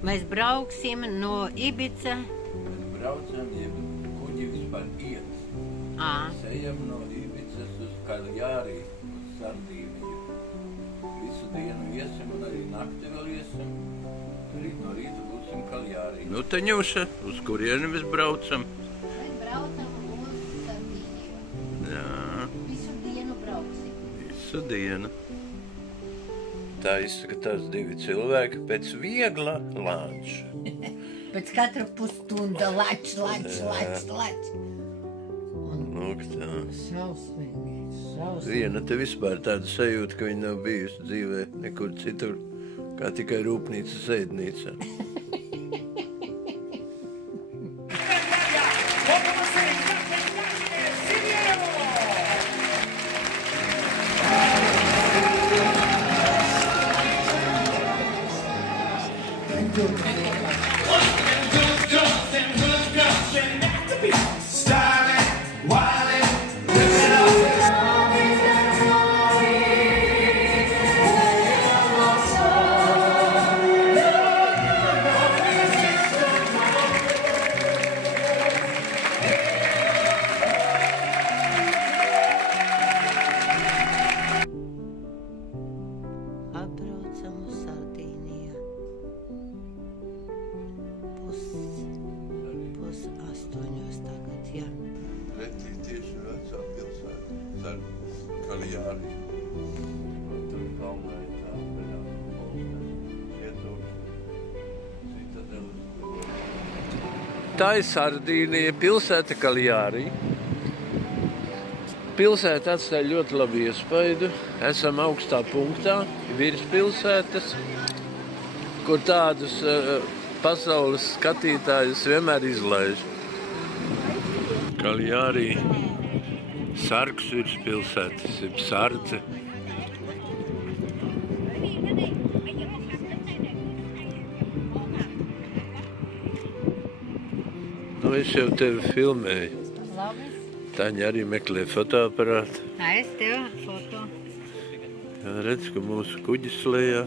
Mēs brauksim no Ibica. Mēs braucam, ja kuģi vispār iet. Mēs ejam no Ibicas uz Kaljāri, uz Sardīniju. Visu dienu iesim un arī nakti vēl iesim. Rīt no rīta būsim Kaljārī. Nu, Teņuša, uz kurieni mēs braucam? Mēs braucam uz Sardīniju. Jā. Visu dienu brauksim. Visu dienu. Tā izskatās divi cilvēki pēc viegla lanča. Pēc katra pusstunda lač. Lūk tā. Šausmīgi. Viena te vispār tāda sajūta, ka viņa nav bijusi dzīvē nekur citur, kā tikai rūpnīcas ēdnīcā. Atbraucam uz Sardīniju. Pus 8 tagad, jā. Pretī tieši vecā pilsēta, Kaljārī. Tur kalnā ir tā citadeles. Tā ir Sardīnija, pilsēta Kaljārī. Pilsēta atstāja ļoti labu iespaidu. Esam augstā punktā, virs pilsētas, kur tādus pasaules skatītājus vienmēr izlaiž. Kaljārī sargs virs pilsētas, ir sardze. Nu, es jau tevi filmēju. Labi. Taņa arī meklē fotoaparātu. Es tev foto. Redz, ka mūsu kuģis lejā.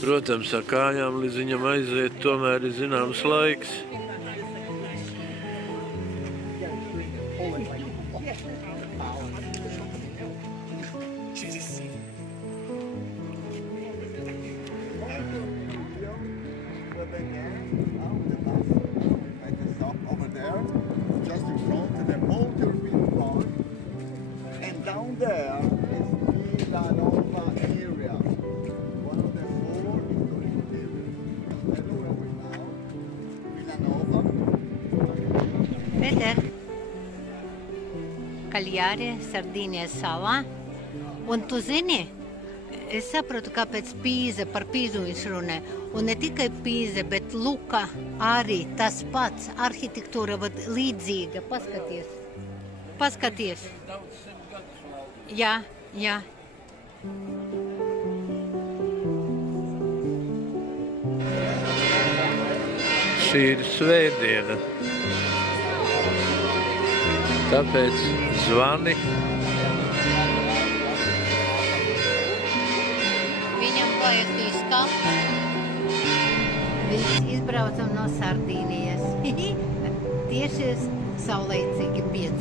Protams, ar kājām līdz viņam aiziet, tomēr ir zināms laiks. Just in front of the Old European Park, and down there is Villanova area, one of the 4 historical areas. That's where we're now, Villanova. Pēter, Kaljāri, Sardīnijas salā. Un tu zini, es saprotu, kāpēc Pīze, par Pīzu viņš runē. Un ne tikai Pīze, bet Luka arī tas pats, arhitektūra līdzīga. Paskaties. Jā. Šī ir svētdiena. Tāpēc zvani. Viņam vajag izkāpt. Mēs izbraucam no Sardīnijas. Tieši saulaicīgi 5.